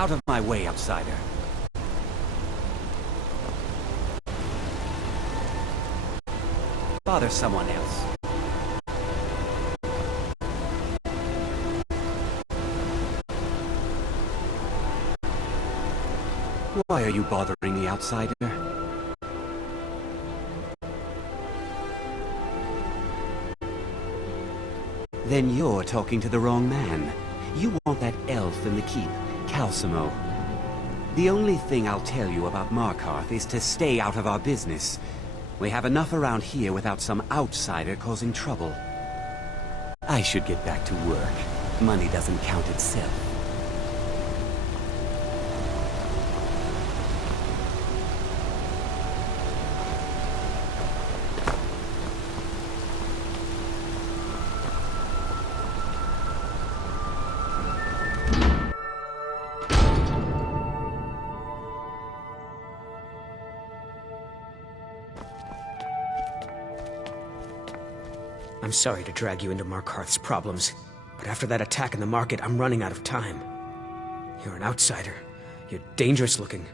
Out of my way, outsider. Bother someone else. Why are you bothering the outsider? Then you're talking to the wrong man. You want that elf in the keep, Calcimo. The only thing I'll tell you about Markarth is to stay out of our business. We have enough around here without some outsider causing trouble. I should get back to work. Money doesn't count itself. I'm sorry to drag you into Markarth's problems, but after that attack in the market, I'm running out of time. You're an outsider. You're dangerous looking.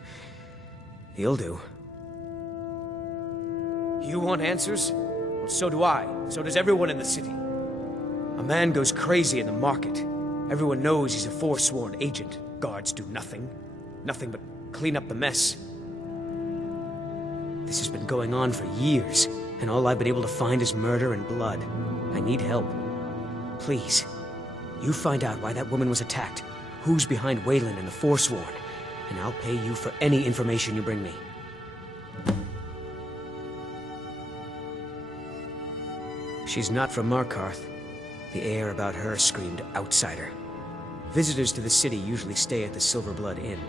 You'll do. You want answers? Well, so do I. So does everyone in the city. A man goes crazy in the market. Everyone knows he's a forsworn agent. Guards do nothing. Nothing but clean up the mess. This has been going on for years, and all I've been able to find is murder and blood. I need help. Please, you find out why that woman was attacked, who's behind Wayland and the Forsworn, and I'll pay you for any information you bring me. She's not from Markarth. The air about her screamed outsider. Visitors to the city usually stay at the Silver Blood Inn.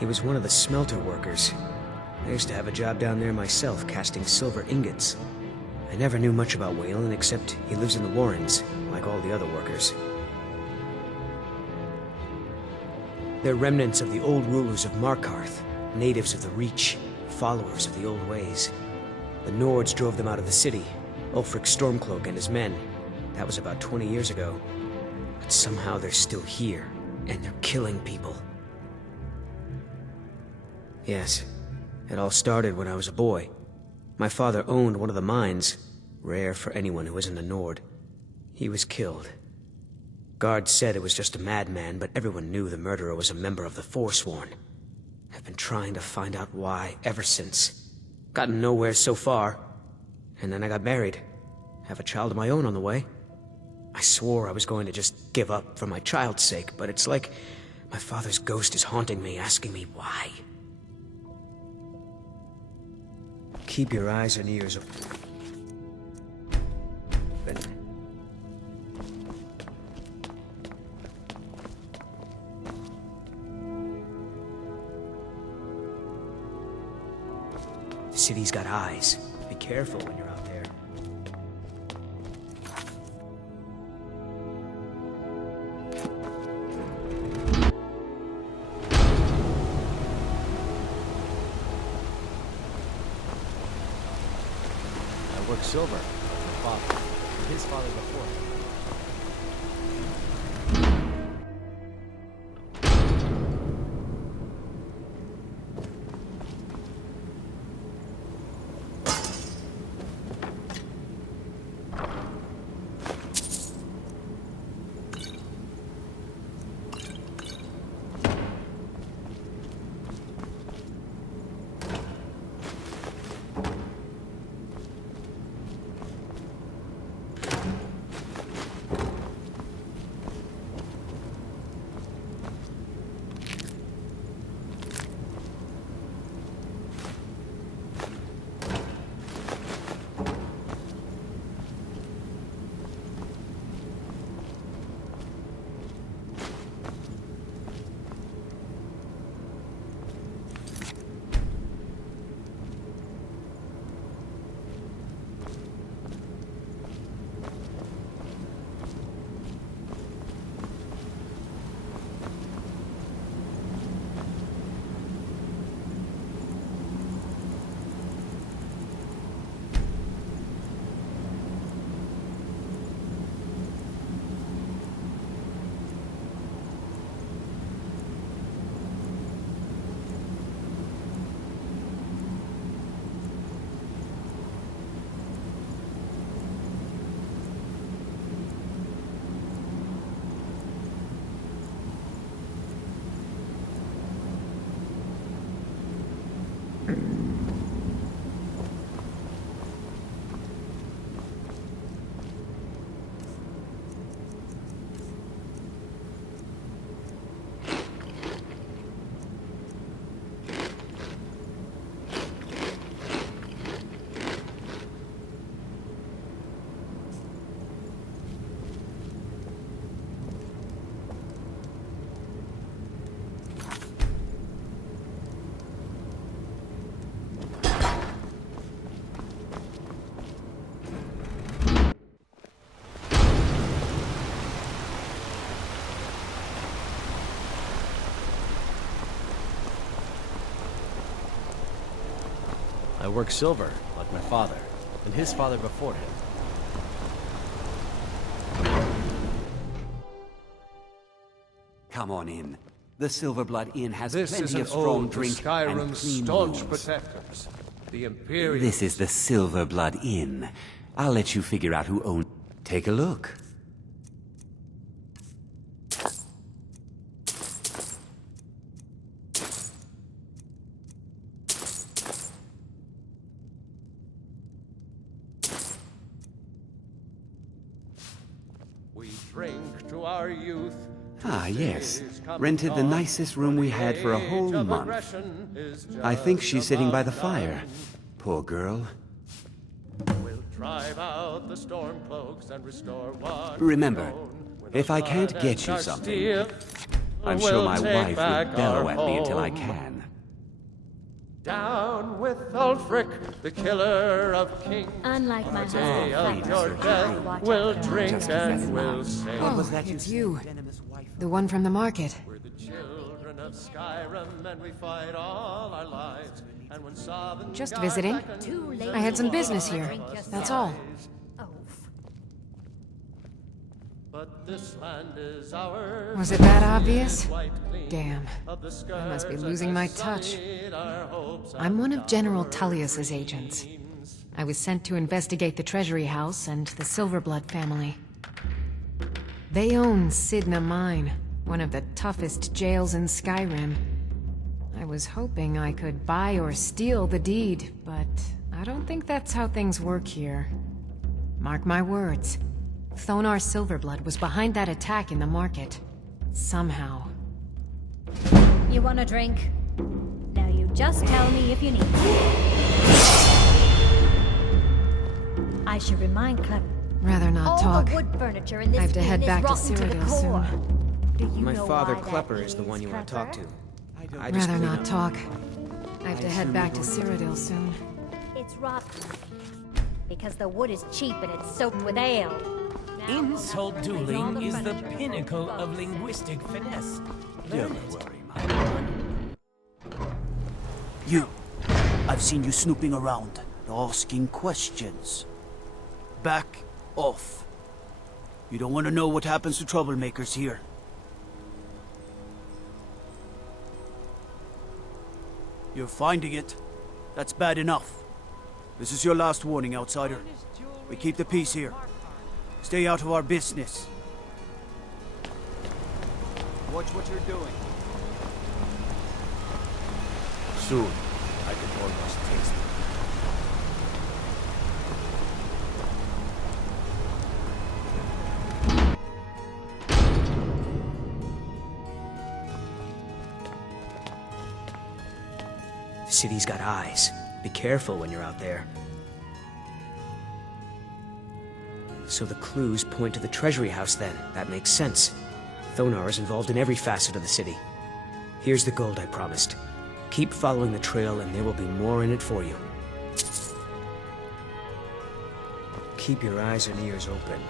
He was one of the smelter workers. I used to have a job down there myself, casting silver ingots. I never knew much about Wayland, except he lives in the Warrens, like all the other workers. They're remnants of the old rulers of Markarth, natives of the Reach, followers of the old ways. The Nords drove them out of the city, Ulfric Stormcloak and his men. That was about 20 years ago. But somehow they're still here, and they're killing people. Yes. It all started when I was a boy. My father owned one of the mines, rare for anyone who isn't a Nord. He was killed. Guards said it was just a madman, but everyone knew the murderer was a member of the Forsworn. I've been trying to find out why ever since. Gotten nowhere so far. And then I got married. Have a child of my own on the way. I swore I was going to just give up for my child's sake, but it's like my father's ghost is haunting me, asking me why. Keep your eyes and ears open. The city's got eyes. Be careful when you're out there. Silver, her father, his father before. I work silver, like my father, and his father before him. Come on in. The Silverblood Inn has This is plenty an of strong ode to drink and Skyrim's clean staunch rooms. protectors, the Imperial. This is the Silverblood Inn. I'll let you figure out who owns. Take a look. We drink to our youth. Ah, yes. Rented the nicest room we had for a whole month. I think she's sitting by the fire. Poor girl. We'll drive out the stormcloaks and restore what Remember, when if the I can't blood get and you our something, steel, I'm sure we'll my take wife back will bellow our at me until I home. can. Down with Ulfric, the killer of kings. Unlike my Day husband, of your death, we'll drink and we'll sing. Oh, it's you. The one from the market. We're the children of Skyrim, and we fight all our lives. And when Sovngarde Just visiting. beckons, I had some business here. That's all. but this land is ours. Was it that obvious? White gleam Damn. of the I must be skies losing that my has touch. sullied our hopes I'm one of and General our Tullius's agents. dreams. I was sent to investigate the Treasury House and the Silverblood family. They own Sidna Mine, one of the toughest jails in Skyrim. I was hoping I could buy or steal the deed, but I don't think that's how things work here. Mark my words. Thonar Silverblood was behind that attack in the market. Somehow. You want a drink? Now you just tell me if you need it. I should remind Clem. Rather not All talk. the wood furniture in this I have to head inn back to is rotten to the Cyrodiil core. soon. Do you My know father, why that Klepper, is the one is, you want to talk to. Klepper? I just Rather clean not up. talk. I have to head back to Cyrodiil soon. It's rotten. Because the wood is cheap and it's soaked with ale. Now, Insult all the dueling is the furniture. pinnacle of linguistic finesse. Learn it. You. I've seen you snooping around, asking questions. Back off. You don't want to know what happens to troublemakers here. You're finding it. That's bad enough. This is your last warning, outsider. We keep the peace here. Stay out of our business. Watch what you're doing. Soon, I can almost taste it. The city's got eyes. Be careful when you're out there. So the clues point to the Treasury House then. That makes sense. Thonar is involved in every facet of the city. Here's the gold I promised. Keep following the trail and there will be more in it for you. Keep your eyes and ears open.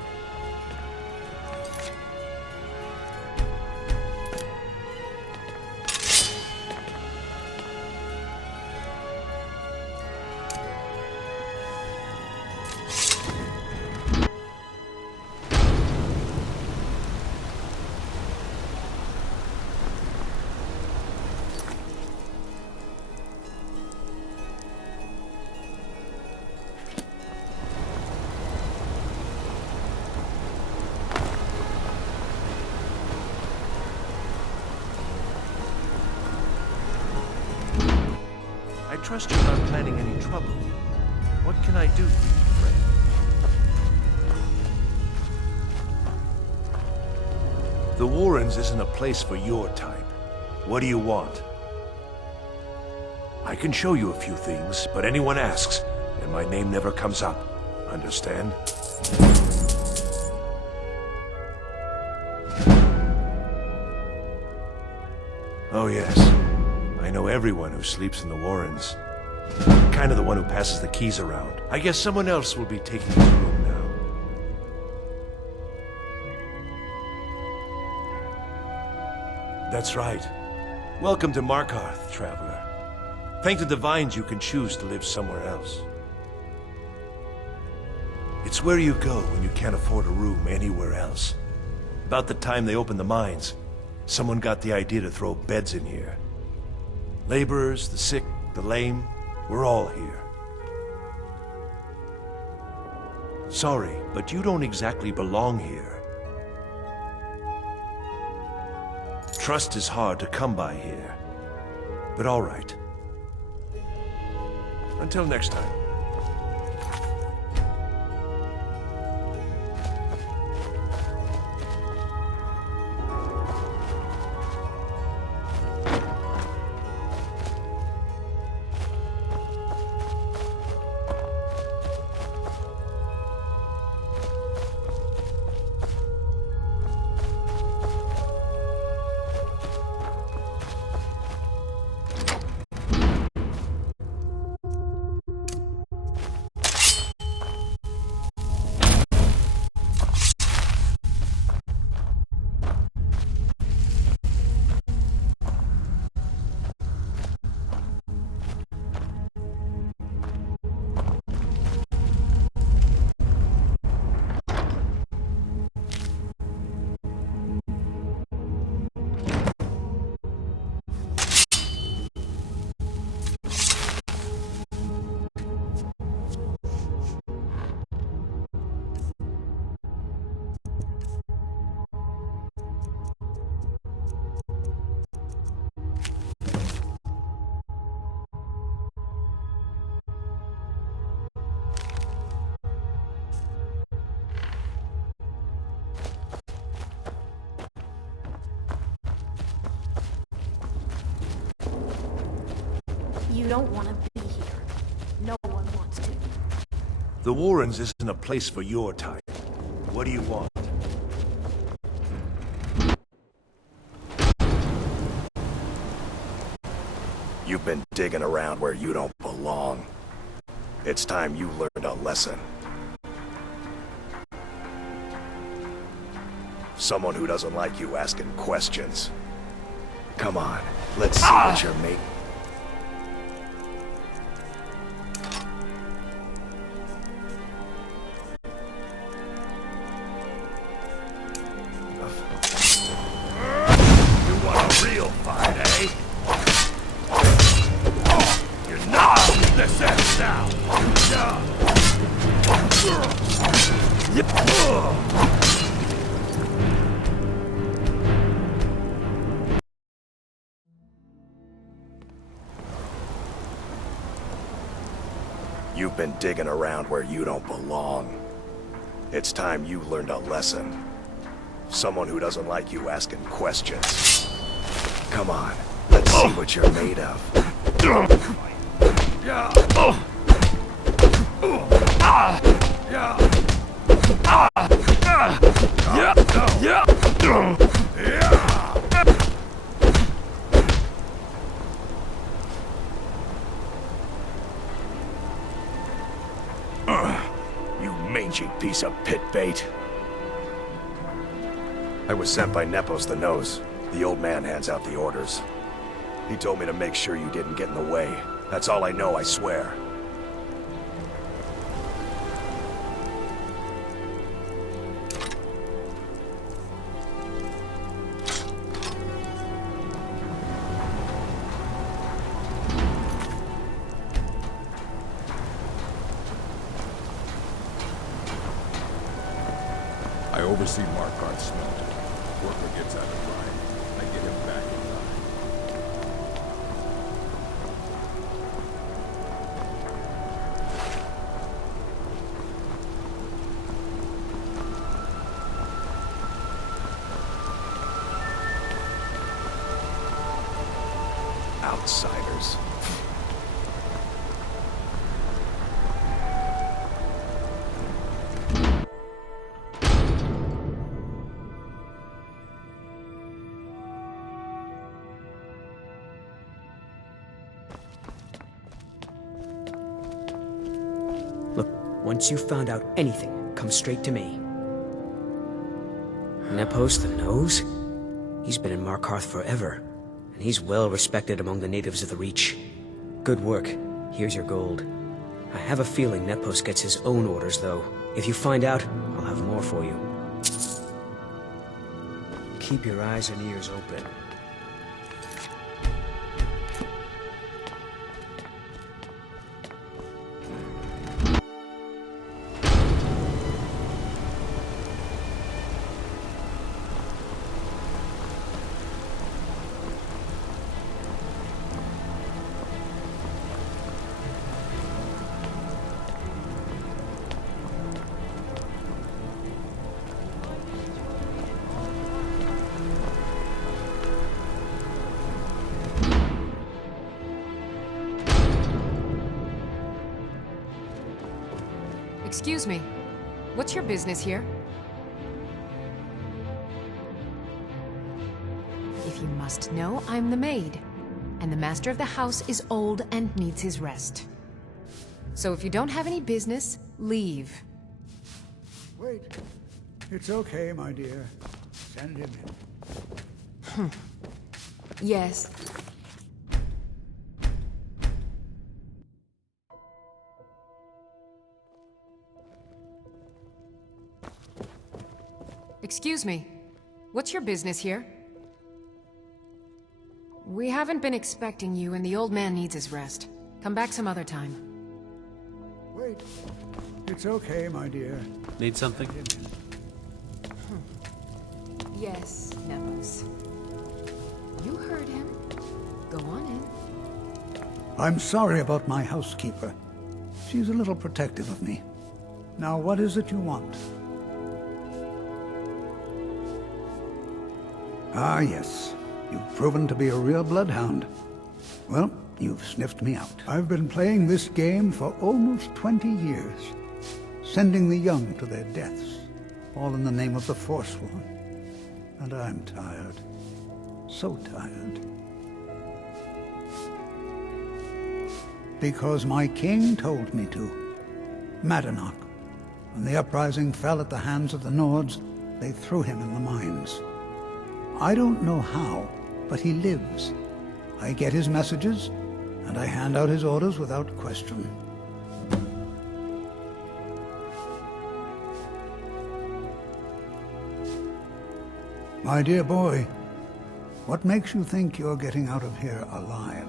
trust you're not planning any trouble. What can I do for you, friend? The Warrens isn't a place for your type. What do you want? I can show you a few things, but anyone asks, and my name never comes up. Understand? Oh yes, I know everyone who sleeps in the Warrens. Kind of the one who passes the keys around. I guess someone else will be taking this room now. That's right. Welcome to Markarth, traveler. Thank the Divines you can choose to live somewhere else. It's where you go when you can't afford a room anywhere else. About the time they opened the mines, someone got the idea to throw beds in here. Laborers, the sick, the lame, we're all here. Sorry, but you don't exactly belong here. Trust is hard to come by here. But all right. Until next time. You don't want to be here. No one wants to. The Warrens isn't a place for your type. What do you want? You've been digging around where you don't belong. It's time you learned a lesson. Someone who doesn't like you asking questions. Come on, let's see what you're made. You want a real fight, eh? You're not this end now. You've been digging around where you don't belong. It's time you learned a lesson. Someone who doesn't like you asking questions. Come on, let's see what you're made of. You mangy piece of pit bait. I was sent by Nepos the Nose. The old man hands out the orders. He told me to make sure you didn't get in the way. That's all I know, I swear. I oversee Markarth smelter. Worker gets out of line. I get him back in line. Outsiders. Look, once you've found out anything, come straight to me. Nepos the Nose? He's been in Markarth forever, and he's well respected among the natives of the Reach. Good work. Here's your gold. I have a feeling Nepos gets his own orders, though. If you find out, I'll have more for you. Keep your eyes and ears open. Excuse me. What's your business here? If you must know, I'm the maid. And the master of the house is old and needs his rest. So if you don't have any business, leave. Wait. It's okay, my dear. Send him in. Yes. Excuse me. What's your business here? We haven't been expecting you, and the old man needs his rest. Come back some other time. Wait. It's okay, my dear. Need something? Yes, Nepos. You heard him. Go on in. I'm sorry about my housekeeper. She's a little protective of me. Now, what is it you want? Ah, yes. You've proven to be a real bloodhound. Well, you've sniffed me out. I've been playing this game for almost 20 years, sending the young to their deaths, all in the name of the Forsworn. And I'm tired. So tired. Because my king told me to. Madanach. When the uprising fell at the hands of the Nords, they threw him in the mines. I don't know how, but he lives. I get his messages, and I hand out his orders without question. My dear boy, what makes you think you're getting out of here alive?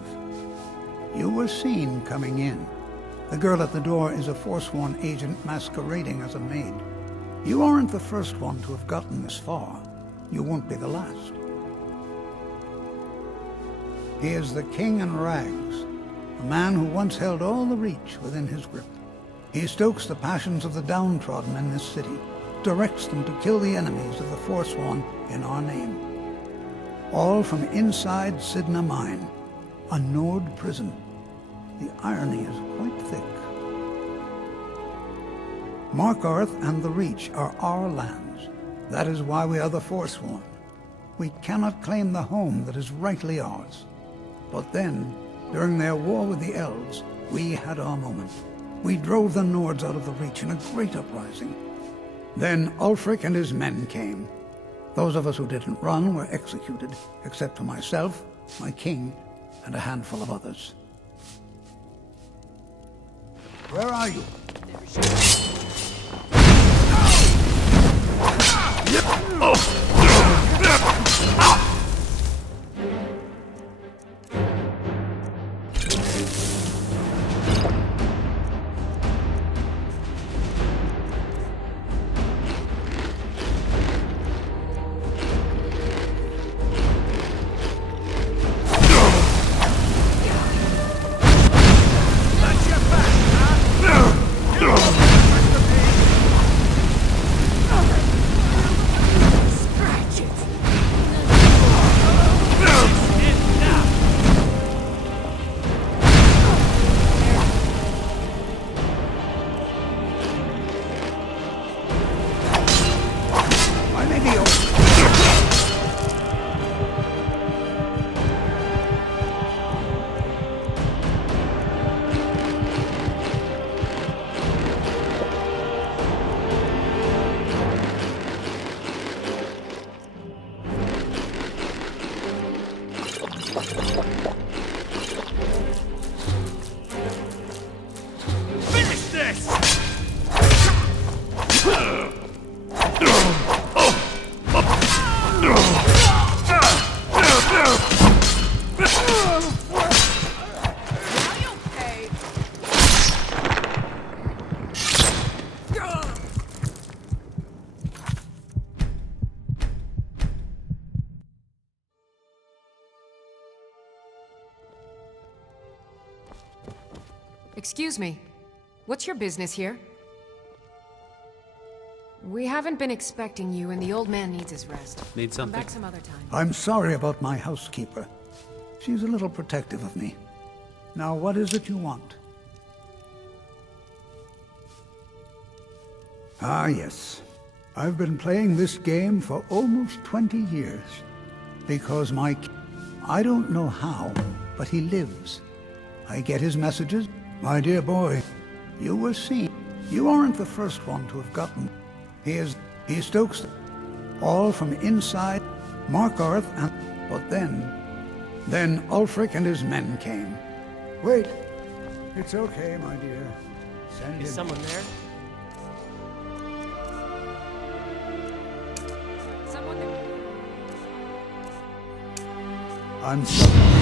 You were seen coming in. The girl at the door is a Forsworn agent masquerading as a maid. You aren't the first one to have gotten this far. You won't be the last. He is the King in Rags, a man who once held all the Reach within his grip. He stokes the passions of the downtrodden in this city, directs them to kill the enemies of the Forsworn in our name. All from inside Sidna Mine, a Nord prison. The irony is quite thick. Markarth and the Reach are our lands. That is why we are the Forsworn. We cannot claim the home that is rightly ours. But then, during their war with the Elves, we had our moment. We drove the Nords out of the Reach in a great uprising. Then Ulfric and his men came. Those of us who didn't run were executed, except for myself, my king, and a handful of others. Where are you? Excuse me. What's your business here? We haven't been expecting you, and the old man needs his rest. Need something? Come back some other time. I'm sorry about my housekeeper. She's a little protective of me. Now, what is it you want? Ah, yes. I've been playing this game for almost 20 years. Because I don't know how, but he lives. I get his messages. My dear boy, you were seen. You aren't the first one to have gotten. He stokes them. All from inside Markarth and... But then Ulfric and his men came. Wait. It's okay, my dear. Send him. Is someone there? Someone there. I'm sorry.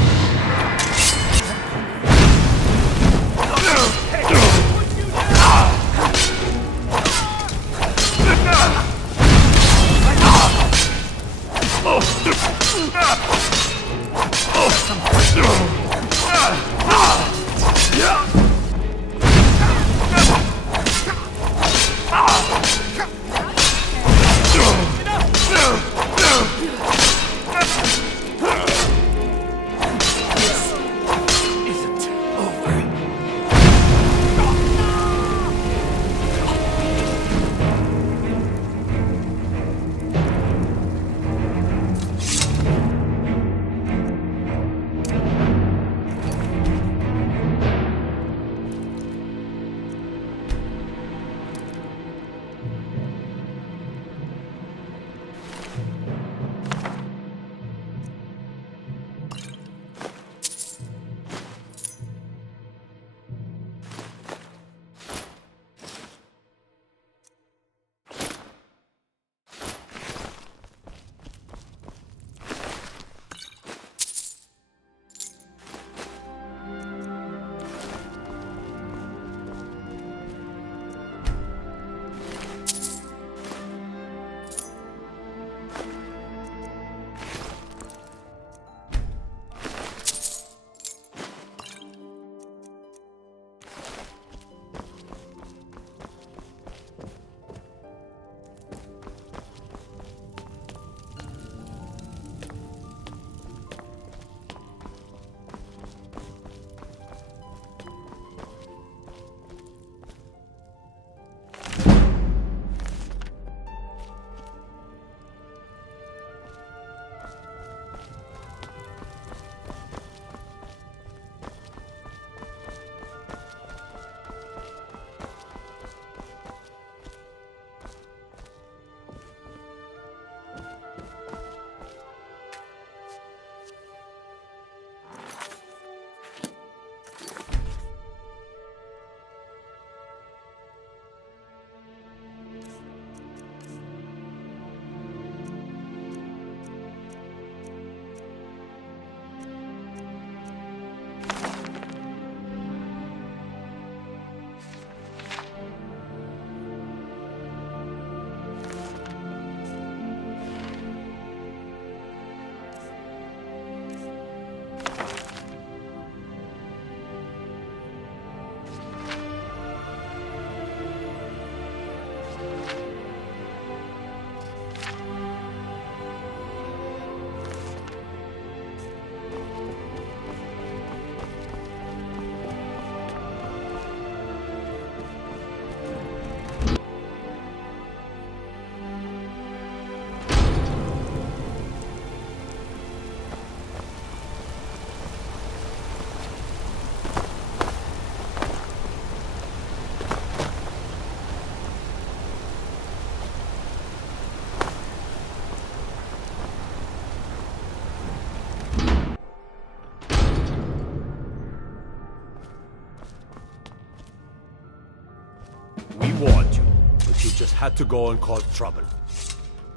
warned you, but you just had to go and cause trouble.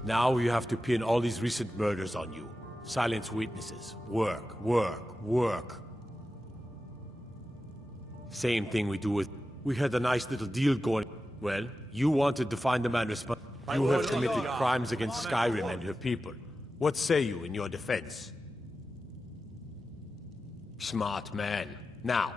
Now you have to pin all these recent murders on you. Silence witnesses. Work, work, work. Same thing we do with... We had a nice little deal going. Well, you wanted to find the man responsible. You have committed crimes against Skyrim and her people. What say you in your defense? Smart man. Now,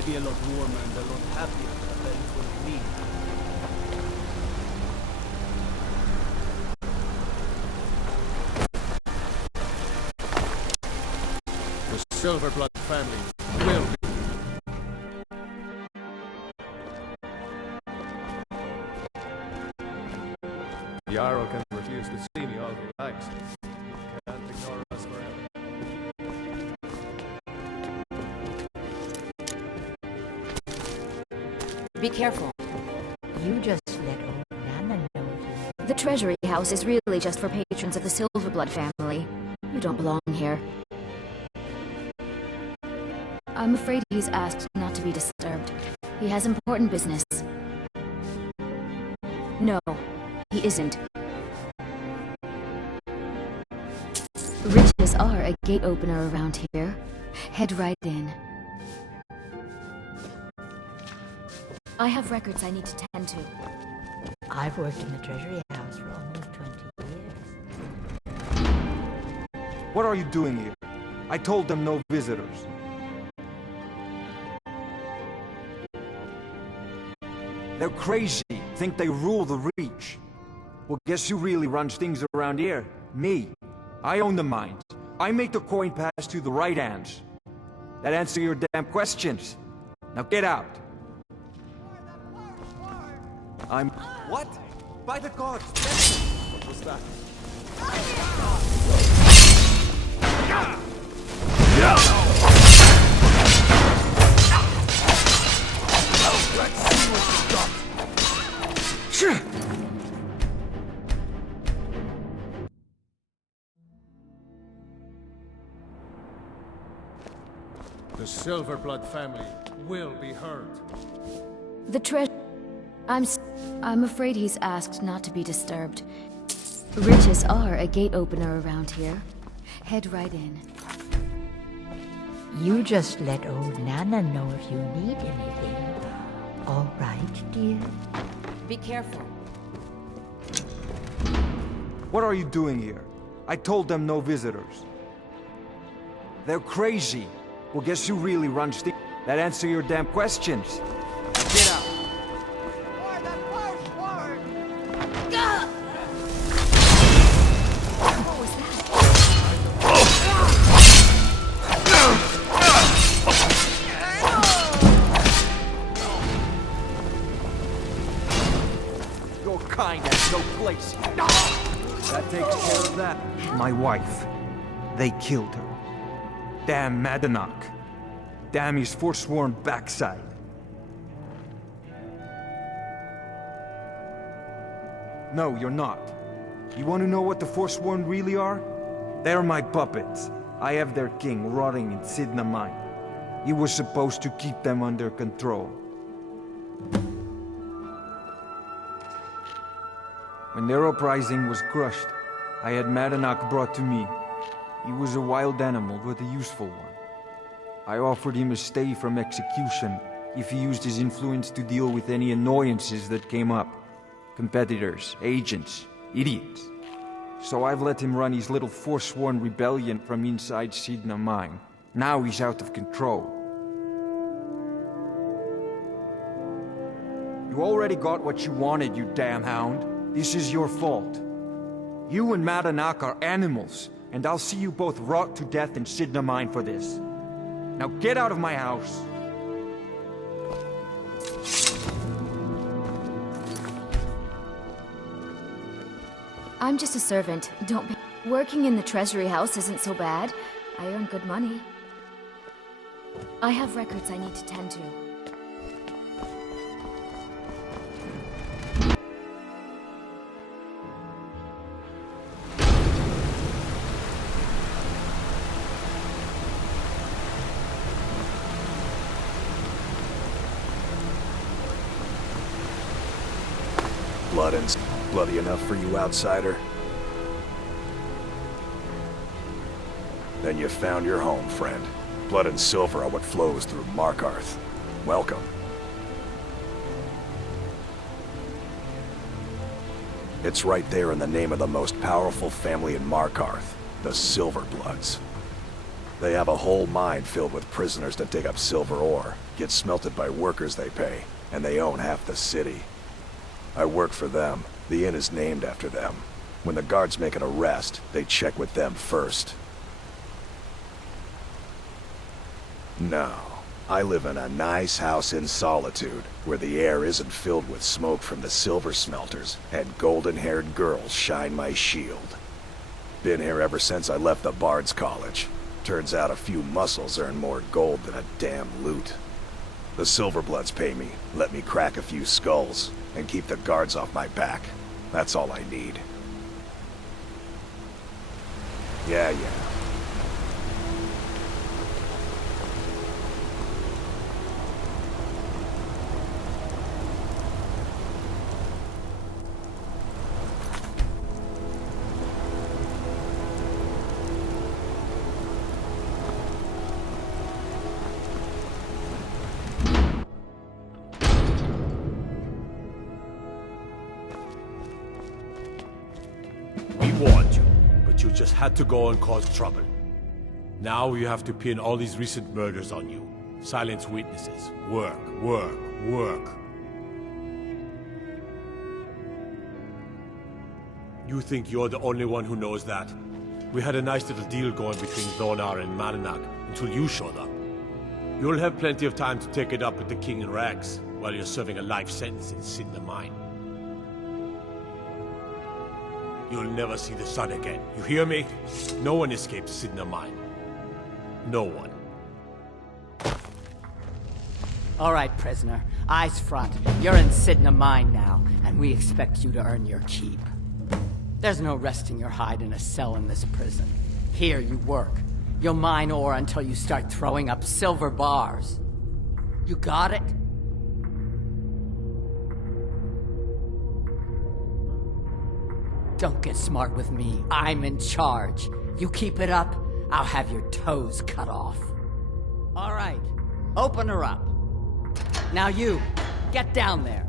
I'd be a lot warmer and a lot happier if I bet it's what you need. The Silverblood family will be. Jarl can refuse to see me all he likes. Can't ignore us forever. Be careful. You just let old Nana know if you... The treasury house is really just for patrons of the Silverblood family. You don't belong here. I'm afraid he's asked not to be disturbed. He has important business. No, he isn't. Riches are a gate opener around here. Head right in. I have records I need to tend to. I've worked in the Treasury House for almost 20 years. What are you doing here? I told them no visitors. They're crazy. Think they rule the Reach. Well, guess who really runs things around here? Me. I own the mines. I make the coin pass to the right hands. That answer your damn questions. Now get out. I'm... What? By the gods! What was that? Let's see what you got. The Silverblood family will be heard. The treasure... I'm afraid he's asked not to be disturbed. Riches are a gate opener around here. Head right in. You just let old Nana know if you need anything. All right, dear? Be careful. What are you doing here? I told them no visitors. They're crazy. Well, guess who really runs things? That answer your damn questions. Now get out. Kind has no place. That takes care of that. My wife. They killed her. Damn Madanach. Damn his forsworn backside. No, you're not. You want to know what the forsworn really are? They're my puppets. I have their king rotting in Sidna Mine. He was supposed to keep them under control. When their uprising was crushed, I had Madanach brought to me. He was a wild animal, but a useful one. I offered him a stay from execution if he used his influence to deal with any annoyances that came up. Competitors, agents, idiots. So I've let him run his little forsworn rebellion from inside Sidna Mine. Now he's out of control. You already got what you wanted, you damn hound. This is your fault. You and Madanach are animals, and I'll see you both rot to death in Sidna Mine for this. Now get out of my house! I'm just a servant. Don't be... Working in the treasury house isn't so bad. I earn good money. I have records I need to tend to. Bloody enough for you, outsider? Then you found your home, friend. Blood and silver are what flows through Markarth. Welcome. It's right there in the name of the most powerful family in Markarth, the Silverbloods. They have a whole mine filled with prisoners that dig up silver ore, get smelted by workers they pay, and they own half the city. I work for them. The inn is named after them. When the guards make an arrest, they check with them first. No. I live in a nice house in solitude, where the air isn't filled with smoke from the silver smelters, and golden-haired girls shine my shield. Been here ever since I left the Bard's College. Turns out a few muscles earn more gold than a damn loot. The Silverbloods pay me, let me crack a few skulls, and keep the guards off my back. That's all I need. Yeah. You just had to go and cause trouble. Now you have to pin all these recent murders on you. Silence witnesses. Work. You think you're the only one who knows that? We had a nice little deal going between Thonar and Marinak until you showed up. You'll have plenty of time to take it up with the King in Rags while you're serving a life sentence in Sidna Mine. You'll never see the sun again. You hear me? No one escapes Sidna Mine. No one. All right, prisoner. Eyes front. You're in Sidna Mine now, and we expect you to earn your keep. There's no resting your hide in a cell in this prison. Here you work. You'll mine ore until you start throwing up silver bars. You got it? Don't get smart with me. I'm in charge. You keep it up, I'll have your toes cut off. All right, open her up. Now you, get down there.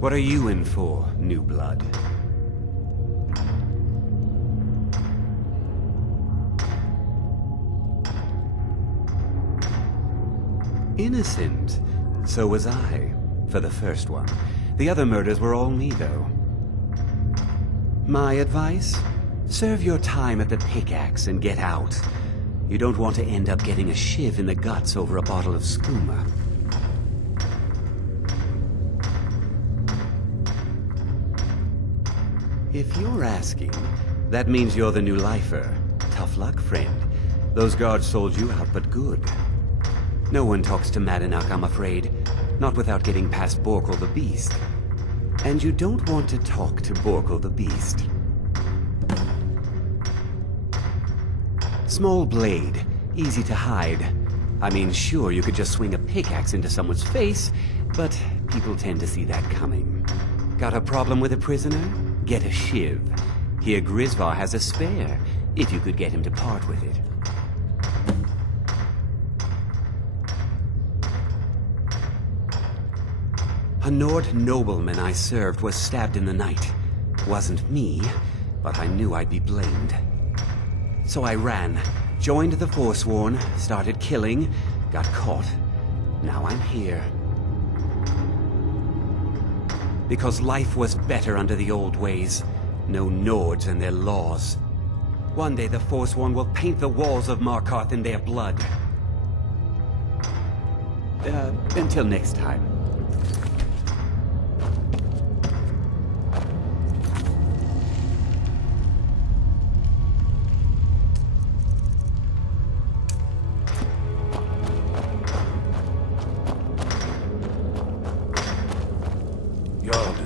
What are you in for, new blood? Innocent. So was I, for the first one. The other murders were all me, though. My advice? Serve your time at the pickaxe and get out. You don't want to end up getting a shiv in the guts over a bottle of skooma. If you're asking, that means you're the new lifer. Tough luck, friend. Those guards sold you out, but good. No one talks to Marinak, I'm afraid. Not without getting past Borkul the Beast. And you don't want to talk to Borkul the Beast. Small blade, easy to hide. I mean, sure, you could just swing a pickaxe into someone's face, but people tend to see that coming. Got a problem with a prisoner? Get a shiv. Here Grisvar has a spare, if you could get him to part with it. A Nord nobleman I served was stabbed in the night. Wasn't me, but I knew I'd be blamed. So I ran, joined the Forsworn, started killing, got caught. Now I'm here. Because life was better under the old ways. No Nords and their laws. One day the Forsworn will paint the walls of Markarth in their blood. Until next time.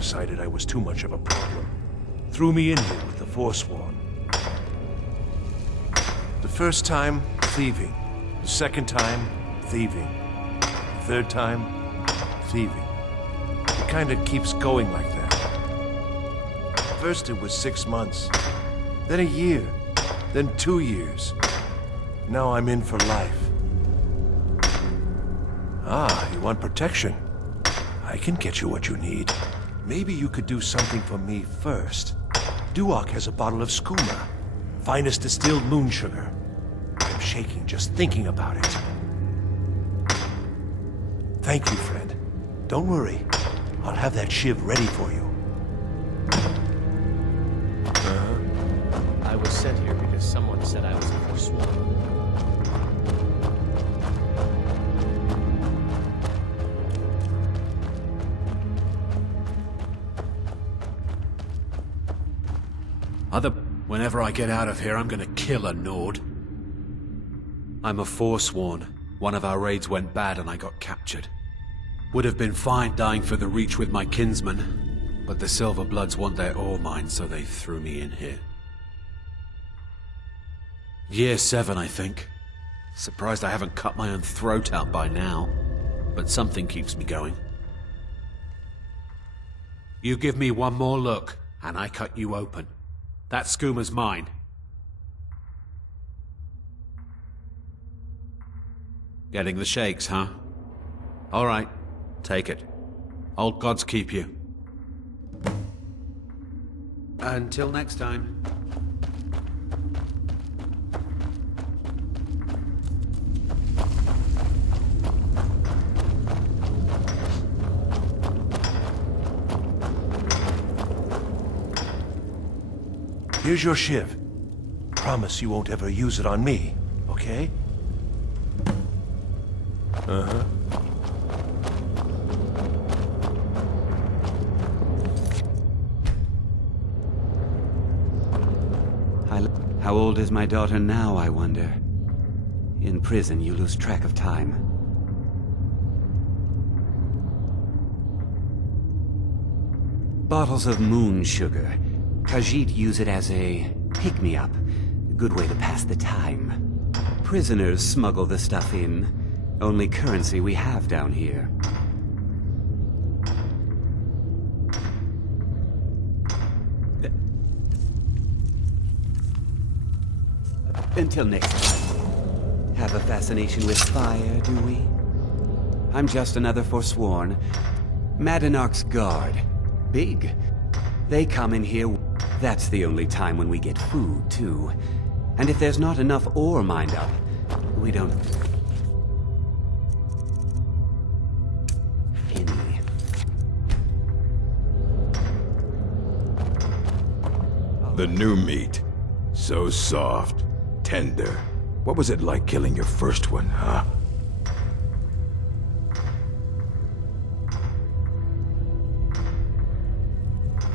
decided I was too much of a problem. Threw me in here with the Forsworn. The first time, thieving. The second time, thieving. The third time, thieving. It kind of keeps going like that. First it was 6 months, then a year, then 2 years. Now I'm in for life. Ah, you want protection? I can get you what you need. Maybe you could do something for me first. Duok has a bottle of skooma, finest distilled moon sugar. I'm shaking just thinking about it. Thank you, friend. Don't worry. I'll have that shiv ready for you. I was sent here because someone said I was a forsworn. Whenever I get out of here, I'm gonna kill a Nord. I'm a Forsworn. One of our raids went bad and I got captured. Would have been fine dying for the Reach with my kinsmen, but the Silverbloods want their ore mine, so they threw me in here. Year 7, I think. Surprised I haven't cut my own throat out by now, but something keeps me going. You give me one more look, and I cut you open. That skooma's mine. Getting the shakes, huh? All right, take it. Old gods keep you. Until next time. Here's your shiv. Promise you won't ever use it on me, okay? Uh-huh. How old is my daughter now, I wonder? In prison, you lose track of time. Bottles of moon sugar. Khajiit use it as a pick-me-up. Good way to pass the time. Prisoners smuggle the stuff in. Only currency we have down here. Until next time. Have a fascination with fire, do we? I'm just another Forsworn. Madanach's guard. Big. They come in here. That's the only time when we get food, too. And if there's not enough ore mined up, we don't... Any. The new meat. So soft, tender. What was it like killing your first one, huh?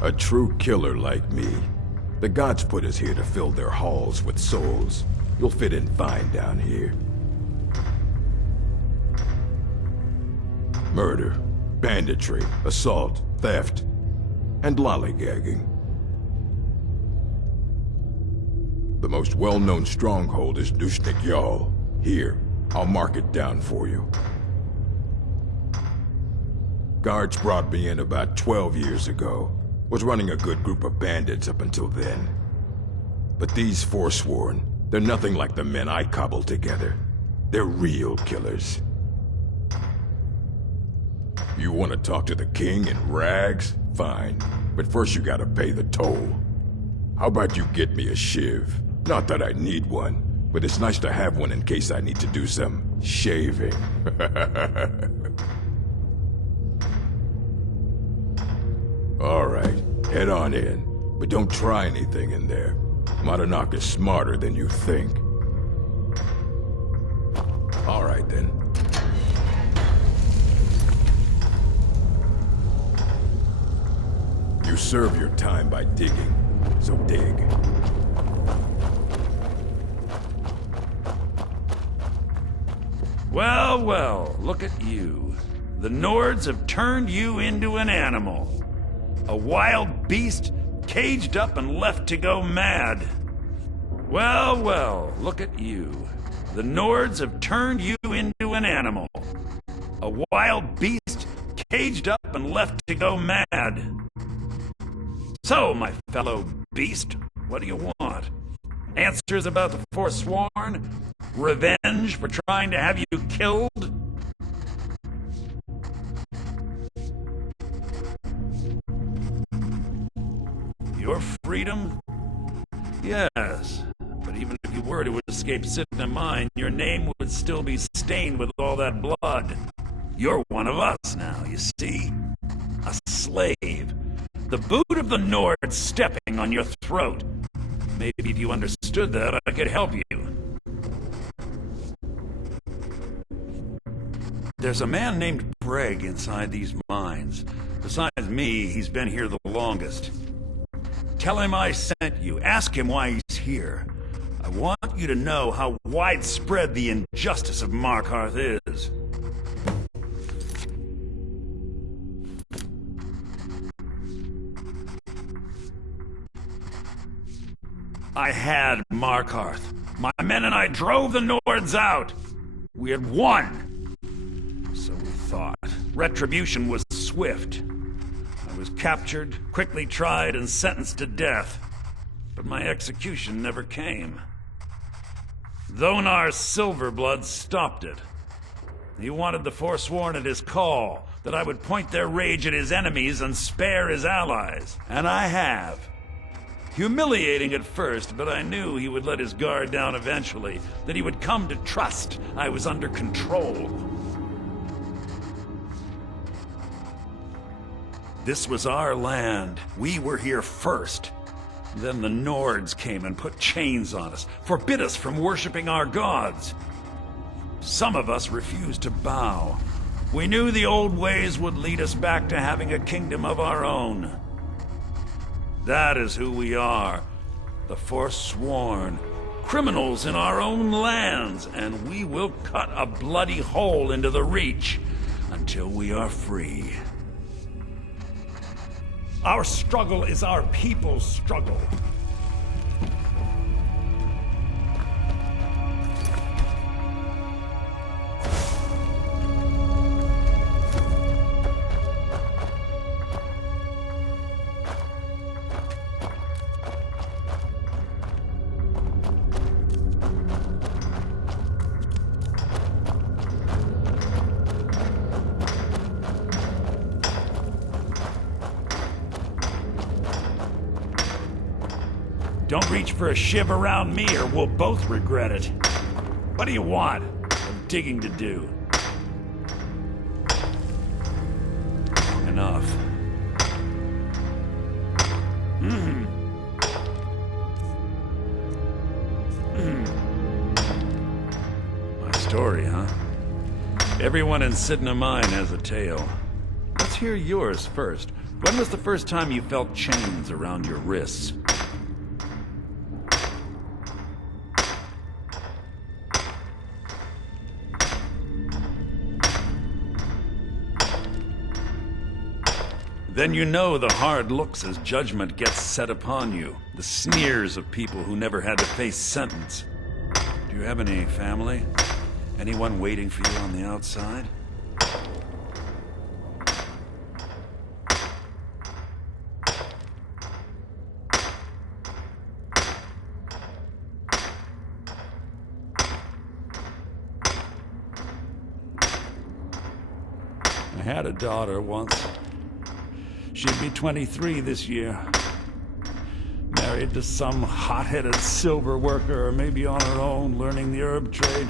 A true killer like me. The gods put us here to fill their halls with souls. You'll fit in fine down here. Murder, banditry, assault, theft, and lollygagging. The most well-known stronghold is Dushnik Jarl. Here, I'll mark it down for you. Guards brought me in about 12 years ago. Was running a good group of bandits up until then. But these Forsworn, they're nothing like the men I cobbled together. They're real killers. You want to talk to the king in rags? Fine. But first you gotta pay the toll. How about you get me a shiv? Not that I need one, but it's nice to have one in case I need to do some shaving. All right, head on in, but don't try anything in there. Madanach is smarter than you think. All right, then. You serve your time by digging, so dig. Well, well, look at you. The Nords have turned you into an animal. A wild beast, caged up and left to go mad. Well, well, look at you. The Nords have turned you into an animal. A wild beast, caged up and left to go mad. So, my fellow beast, what do you want? Answers about the Forsworn? Revenge for trying to have you killed? Your freedom? Yes, but even if you were to escape Sitna Mine, your name would still be stained with all that blood. You're one of us now, you see? A slave. The boot of the Nord stepping on your throat. Maybe if you understood that, I could help you. There's a man named Breg inside these mines. Besides me, he's been here the longest. Tell him I sent you. Ask him why he's here. I want you to know how widespread the injustice of Markarth is. I had Markarth. My men and I drove the Nords out. We had won. So we thought. Retribution was swift. I was captured, quickly tried, and sentenced to death. But my execution never came. Dhonar's Silverblood stopped it. He wanted the Forsworn at his call, that I would point their rage at his enemies and spare his allies. And I have. Humiliating at first, but I knew he would let his guard down eventually, that he would come to trust I was under control. This was our land. We were here first. Then the Nords came and put chains on us, forbid us from worshipping our gods. Some of us refused to bow. We knew the old ways would lead us back to having a kingdom of our own. That is who we are, the Forsworn, criminals in our own lands, and we will cut a bloody hole into the Reach until we are free. Our struggle is our people's struggle. Don't reach for a shiv around me or we'll both regret it. What do you want? I'm digging to do. Enough. My story, huh? Everyone in Sitna Mine has a tale. Let's hear yours first. When was the first time you felt chains around your wrists? Then you know the hard looks as judgment gets set upon you. The sneers of people who never had to face sentence. Do you have any family? Anyone waiting for you on the outside? I had a daughter once. She'd be 23 this year. Married to some hot-headed silver worker, or maybe on her own, learning the herb trade.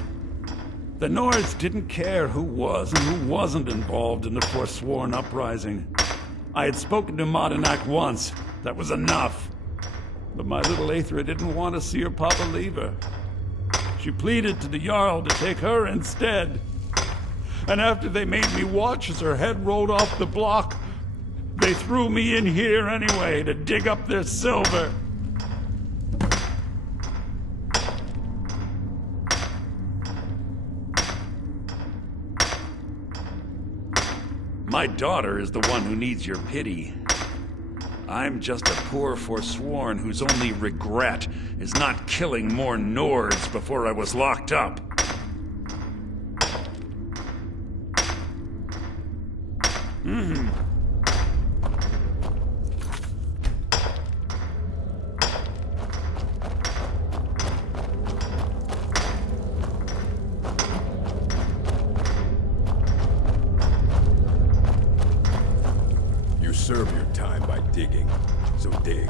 The Nords didn't care who was and who wasn't involved in the Forsworn uprising. I had spoken to Markarth once. That was enough. But my little Aethra didn't want to see her papa leave her. She pleaded to the Jarl to take her instead. And after they made me watch as her head rolled off the block, they threw me in here anyway to dig up their silver. My daughter is the one who needs your pity. I'm just a poor Forsworn whose only regret is not killing more Nords before I was locked up. You serve your time by digging, so dig.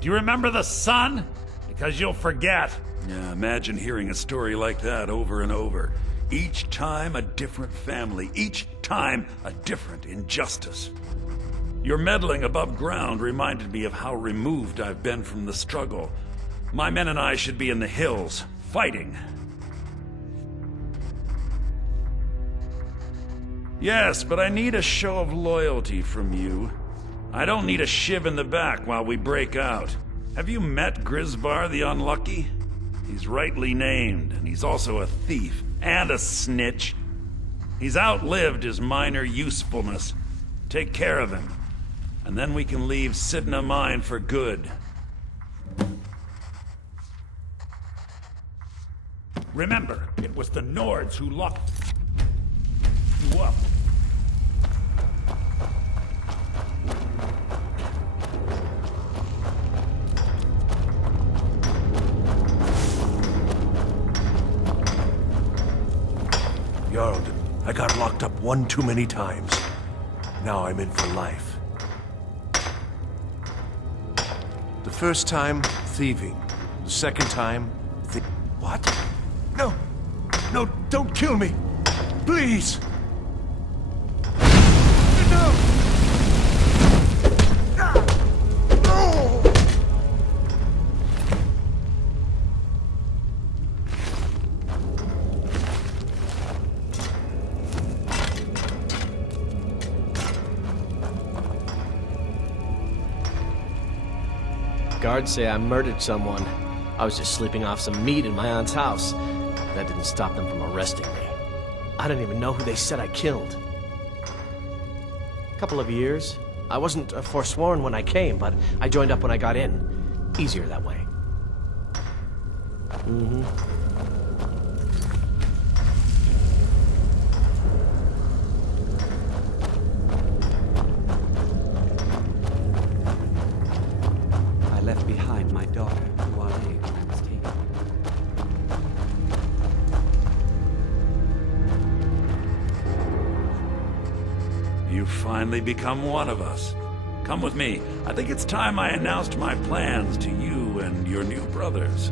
Do you remember the sun? Because you'll forget. Yeah, imagine hearing a story like that over and over. Each time a different family, each time a different injustice. Your meddling above ground reminded me of how removed I've been from the struggle. My men and I should be in the hills, fighting. Yes, but I need a show of loyalty from you. I don't need a shiv in the back while we break out. Have you met Grisvar the Unlucky? He's rightly named, and he's also a thief and a snitch. He's outlived his minor usefulness. Take care of him, and then we can leave Sydna Mine for good. Remember, it was the Nords who locked you up. Jarl, I got locked up one too many times. Now I'm in for life. The first time, thieving. The second time, What? No! No, don't kill me! Please! No! Guards say I murdered someone. I was just sleeping off some meat in my aunt's house. That didn't stop them from arresting me. I don't even know who they said I killed. A couple of years. I wasn't forsworn when I came, but I joined up when I got in. Easier that way. I left behind my daughter, who I when I was taken. You've finally become one of us. Come with me. I think it's time I announced my plans to you and your new brothers.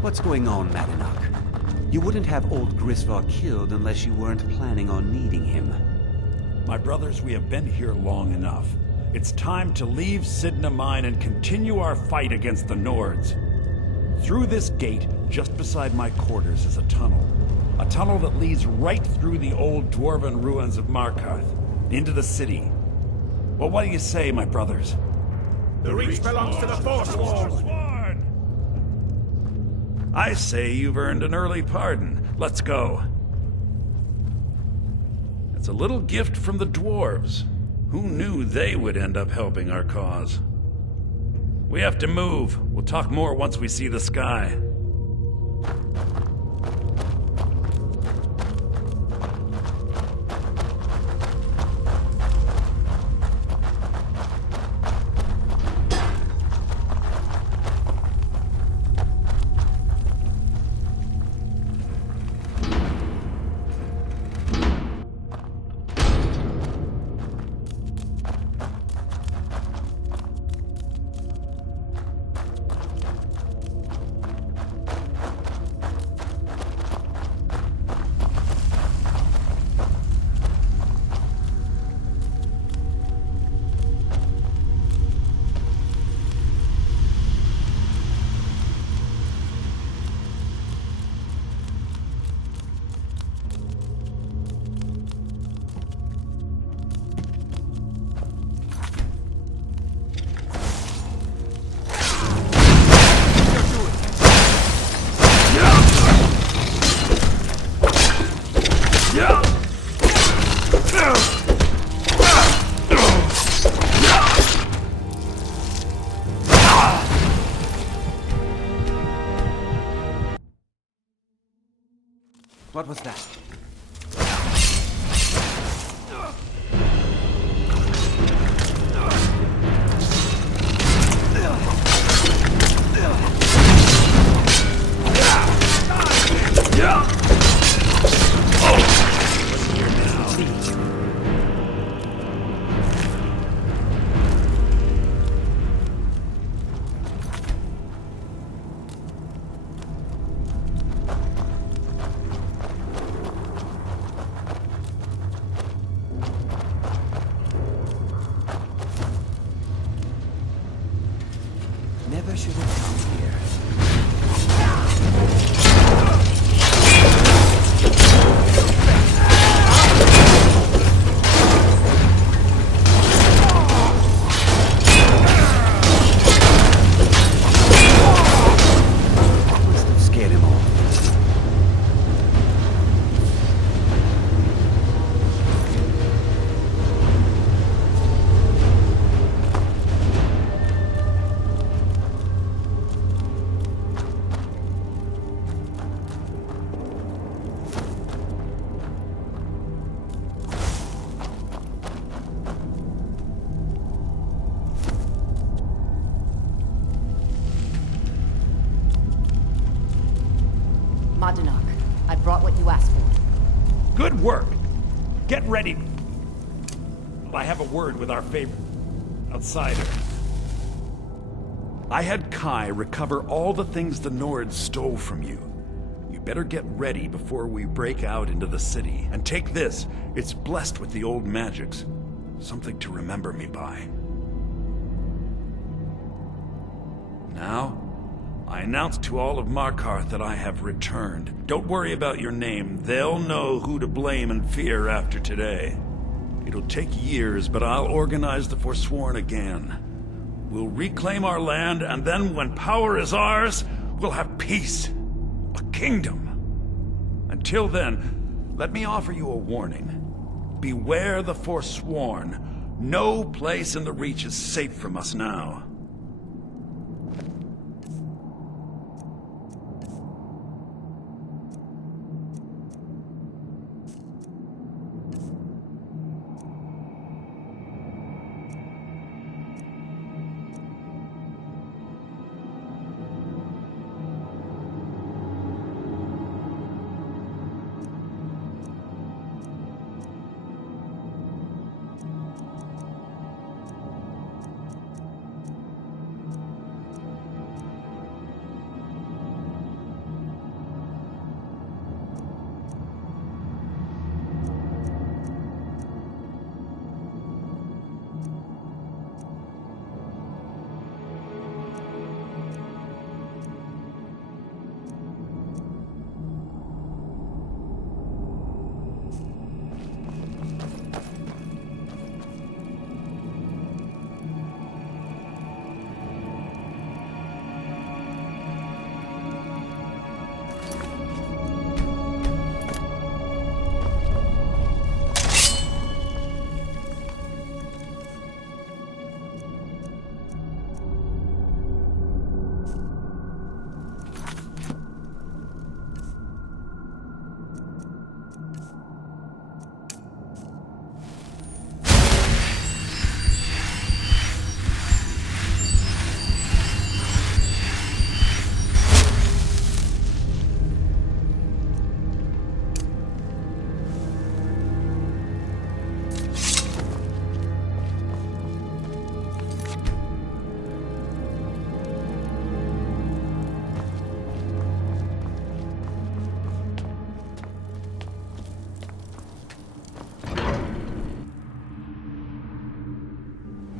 What's going on, Markarth? You wouldn't have old Grisvar killed unless you weren't planning on needing him. My brothers, we have been here long enough. It's time to leave Sydna Mine and continue our fight against the Nords. Through this gate, just beside my quarters, is a tunnel. A tunnel that leads right through the old dwarven ruins of Markarth, into the city. Well, what do you say, my brothers? The Reach belongs to the Forsworn! I say you've earned an early pardon. Let's go. It's a little gift from the dwarves. Who knew they would end up helping our cause? We have to move. We'll talk more once we see the sky. What was that? Never should have come here. Must have scared him off. Markarth, I brought what you asked for. Good work. Get ready. I have a word with our favorite outsider. I had Kai recover all the things the Nords stole from you. You better get ready before we break out into the city. And take this. It's blessed with the old magics. Something to remember me by. Now, I announce to all of Markarth that I have returned. Don't worry about your name. They'll know who to blame and fear after today. It'll take years, but I'll organize the Forsworn again. We'll reclaim our land, and then when power is ours, we'll have peace. A kingdom. Until then, let me offer you a warning. Beware the Forsworn. No place in the Reach is safe from us now.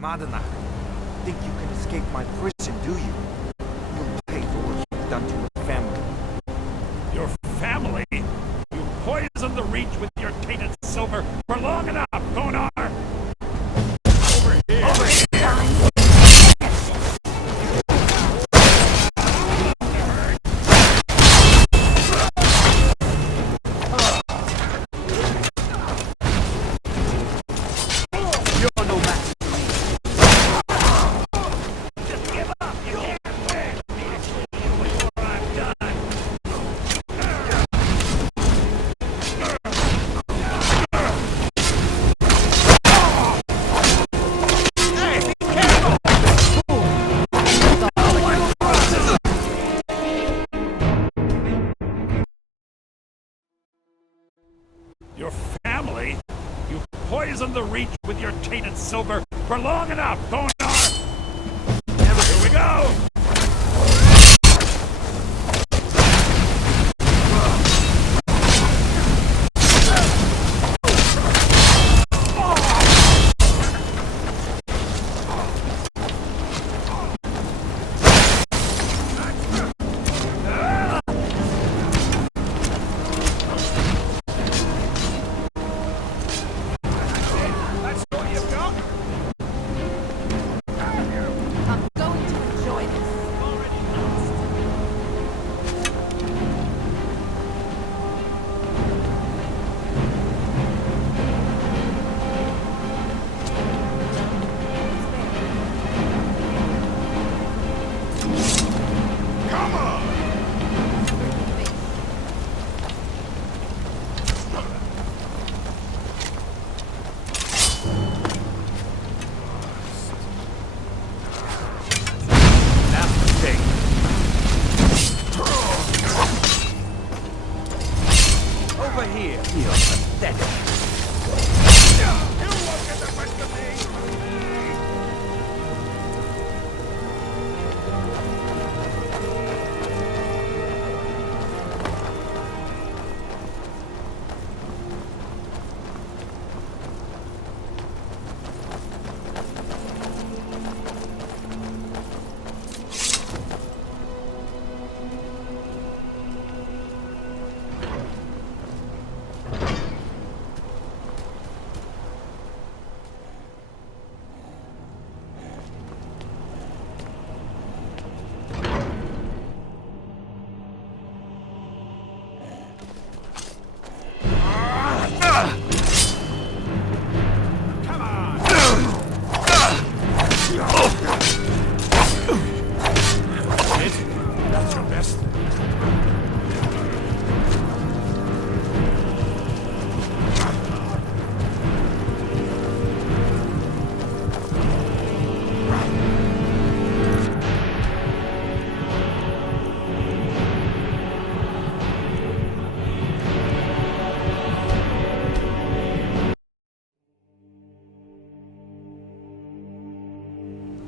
Markarth, think you can escape my prison, do you? You'll pay for what you've done to your family. Your family? You poisoned the Reach with your tainted silver for long enough, Donar! Over here! Over here! silver for long enough, Thonar! Here we go!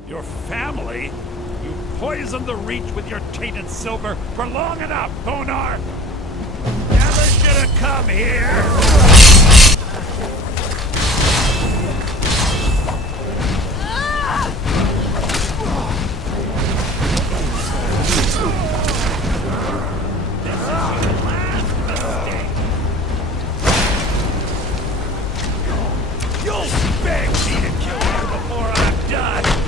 Your family? You poisoned the Reach with your tainted silver for long enough, Thonar! Never should have come here! You'll beg me to kill you before I'm done!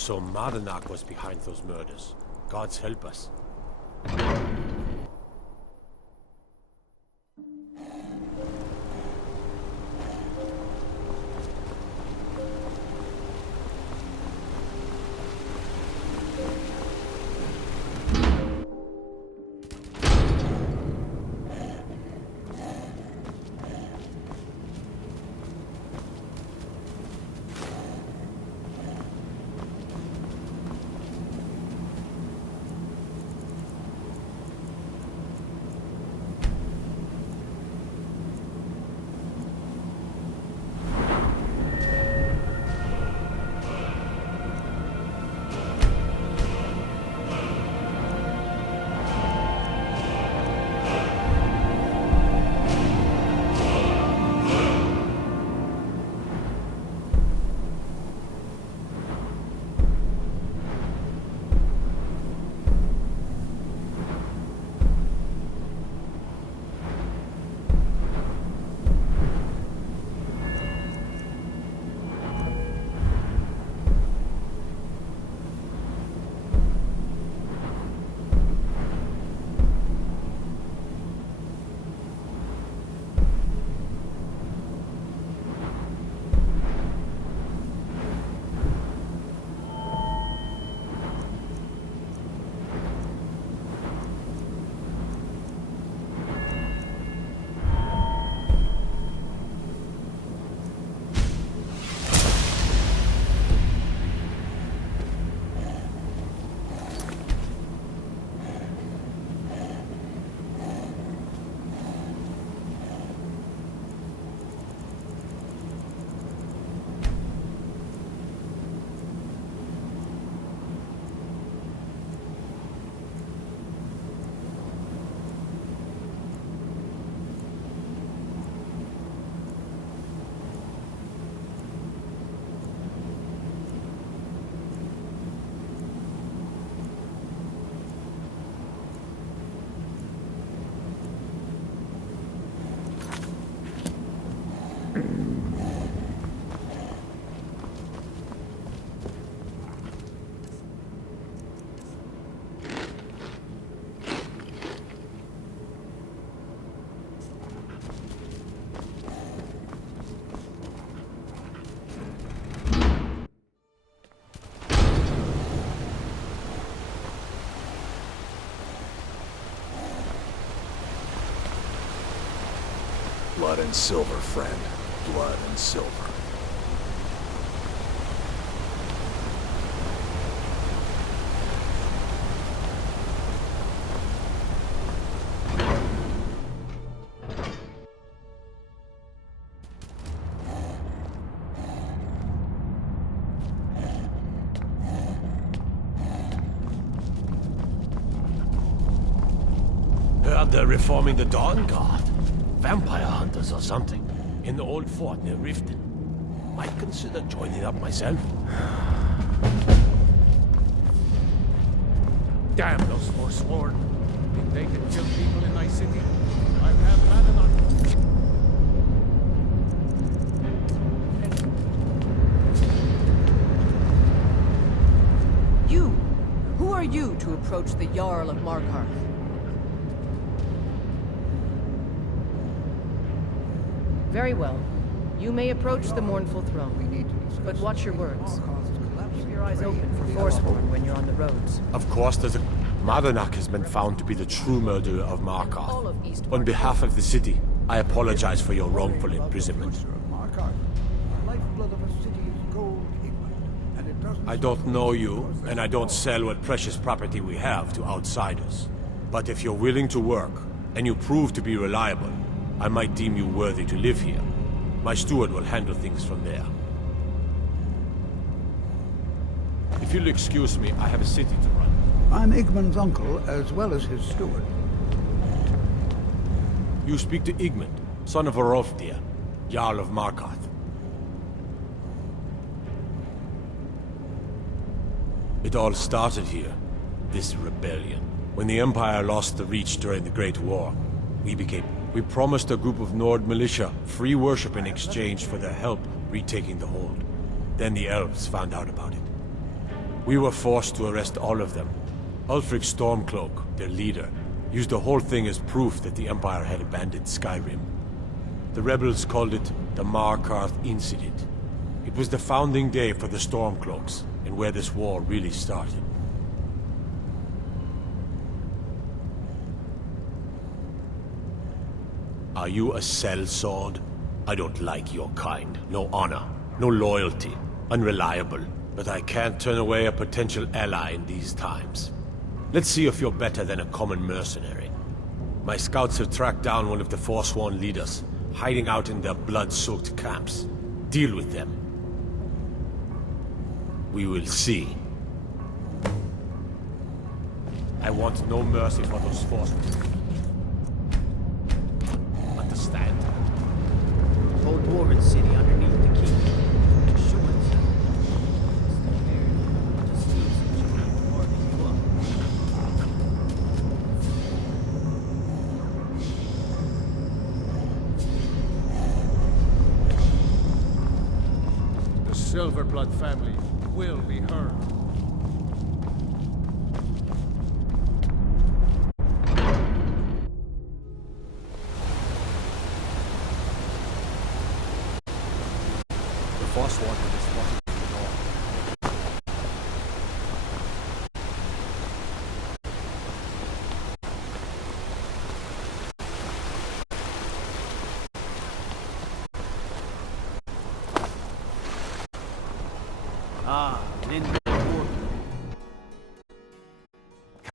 So Markarth was behind those murders. Gods help us. Blood and silver, friend. Blood and silver. Heard they're reforming the Dawn Guard. Vampire hunters or something. In the old fort near Riften. Might consider joining up myself. Damn those Forsworn. Think they can kill people in my city? I've had bad enough. You! Who are you to approach the Jarl of Markarth? Very well. You may approach the mournful throne, but watch your words. Keep your eyes open for Forsworn when you're on the roads. Of course, Markarth has been found to be the true murderer of Markarth. On behalf of the city, I apologize for your wrongful imprisonment. I don't know you, and I don't sell what precious property we have to outsiders. But if you're willing to work, and you prove to be reliable, I might deem you worthy to live here. My steward will handle things from there. If you'll excuse me, I have a city to run. I'm Igmund's uncle, as well as his steward. You speak to Igmund, son of Orofdir, Jarl of Markarth. It all started here, this rebellion. When the Empire lost the Reach during the Great War, we promised a group of Nord militia free worship in exchange for their help retaking the hold. Then the elves found out about it. We were forced to arrest all of them. Ulfric Stormcloak, their leader, used the whole thing as proof that the Empire had abandoned Skyrim. The rebels called it the Markarth Incident. It was the founding day for the Stormcloaks, and where this war really started. Are you a sellsword? I don't like your kind. No honor, no loyalty, unreliable. But I can't turn away a potential ally in these times. Let's see if you're better than a common mercenary. My scouts have tracked down one of the Forsworn leaders, hiding out in their blood-soaked camps. Deal with them. We will see. I want no mercy for those Forsworn. Understand? Whole dwarven city underneath the keep. The Silverblood family will be heard. The Forsworn is wanting to know.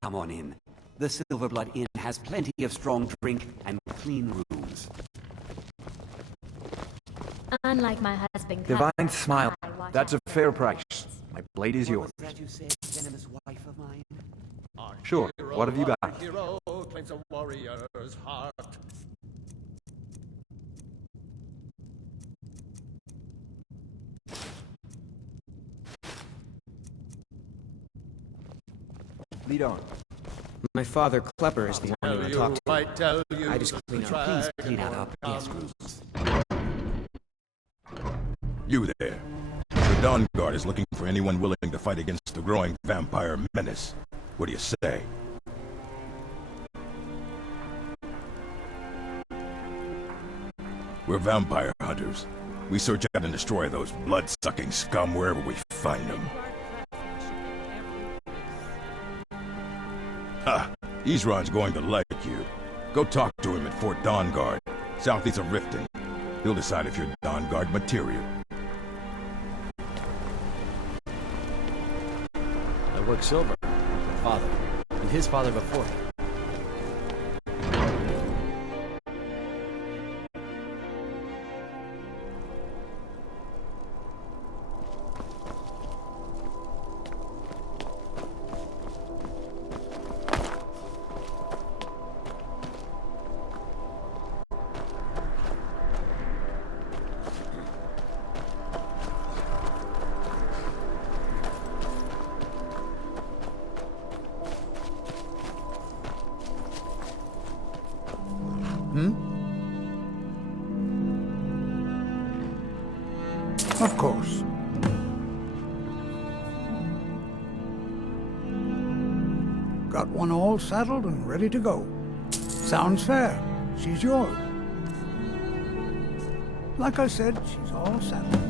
Come on in. The Silverblood Inn has plenty of strong drink and clean rooms. Unlike my husband, Divine smile. That's a fair price. My blade is yours. What was that you said, venomous wife of mine? Sure. What have you got? Our hero claims a warrior's heart. Lead on. My father, Klepper, is the one you want to talk to. I just clean up. Please clean out our guest rooms. You there. The Dawn Guard is looking for anyone willing to fight against the growing vampire menace. What do you say? We're vampire hunters. We search out and destroy those blood-sucking scum wherever we find them. Ha! Isran's going to like you. Go talk to him at Fort Dawnguard, southeast of Riften. He'll decide if you're Dawnguard material. I work silver. My father. And his father before him. Of course. Got one all saddled and ready to go. Sounds fair. She's yours. Like I said, she's all saddled.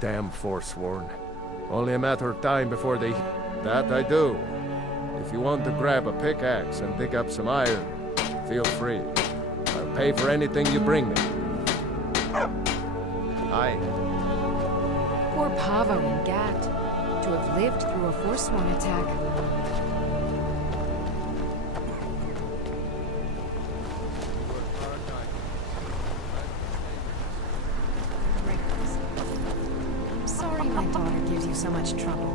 Damn Forsworn. Only a matter of time before they... That I do. If you want to grab a pickaxe and dig up some iron, feel free. I'll pay for anything you bring me. Aye. Poor Pavo and Gat. To have lived through a Forsworn attack. I'm sorry my daughter gives you so much trouble.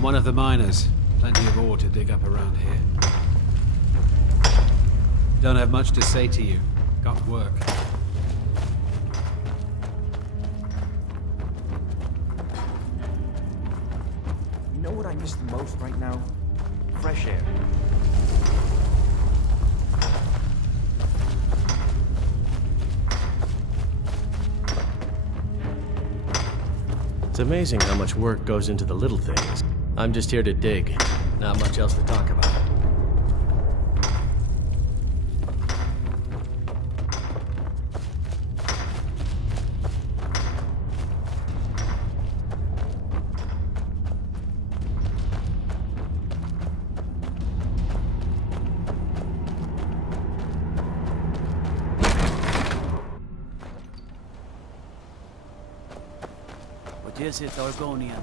One of the miners. Plenty of ore to dig up around here. Don't have much to say to you. Got work. You know what I miss the most right now? Fresh air. It's amazing how much work goes into the little things. I'm just here to dig. Not much else to talk about. What is it, Argonian?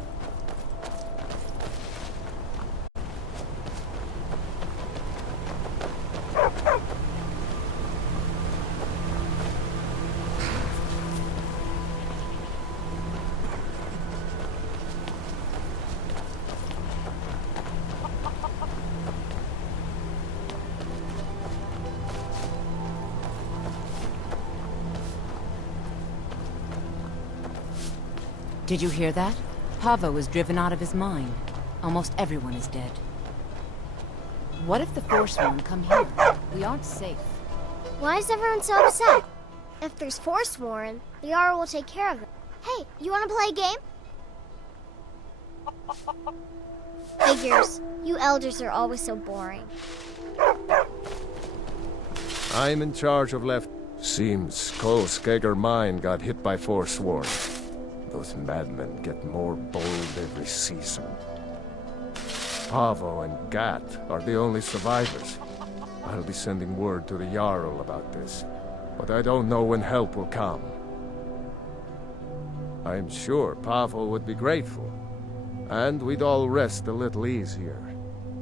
Did you hear that? Pavo was driven out of his mind. Almost everyone is dead. What if the Forsworn come here? We aren't safe. Why is everyone so upset? If there's Forsworn, the Jarl will take care of them. Hey, you want to play a game? Figures. You elders are always so boring. I'm in charge of left. Seems Cole's Skegger mine got hit by Forsworn. Those madmen get more bold every season. Pavo and Gat are the only survivors. I'll be sending word to the Jarl about this, but I don't know when help will come. I'm sure Pavo would be grateful, and we'd all rest a little easier.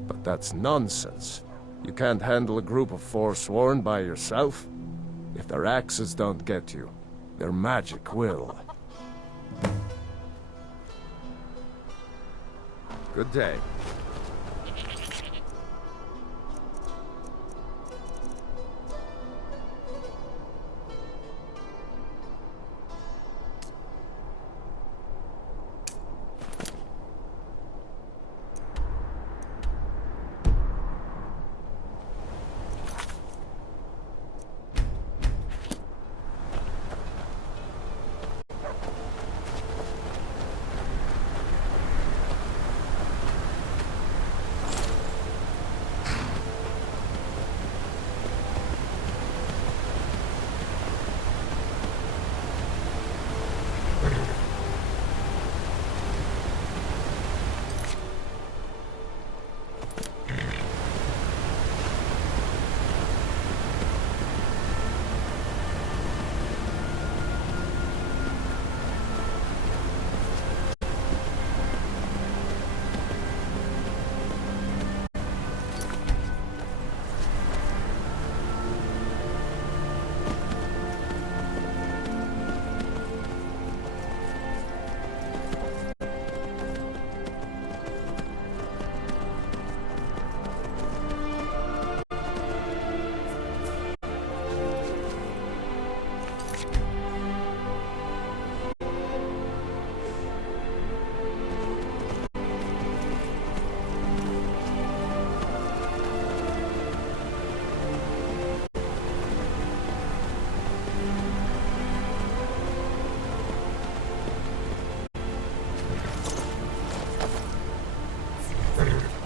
But that's nonsense. You can't handle a group of Forsworn by yourself. If their axes don't get you, their magic will. Good day. Thank you.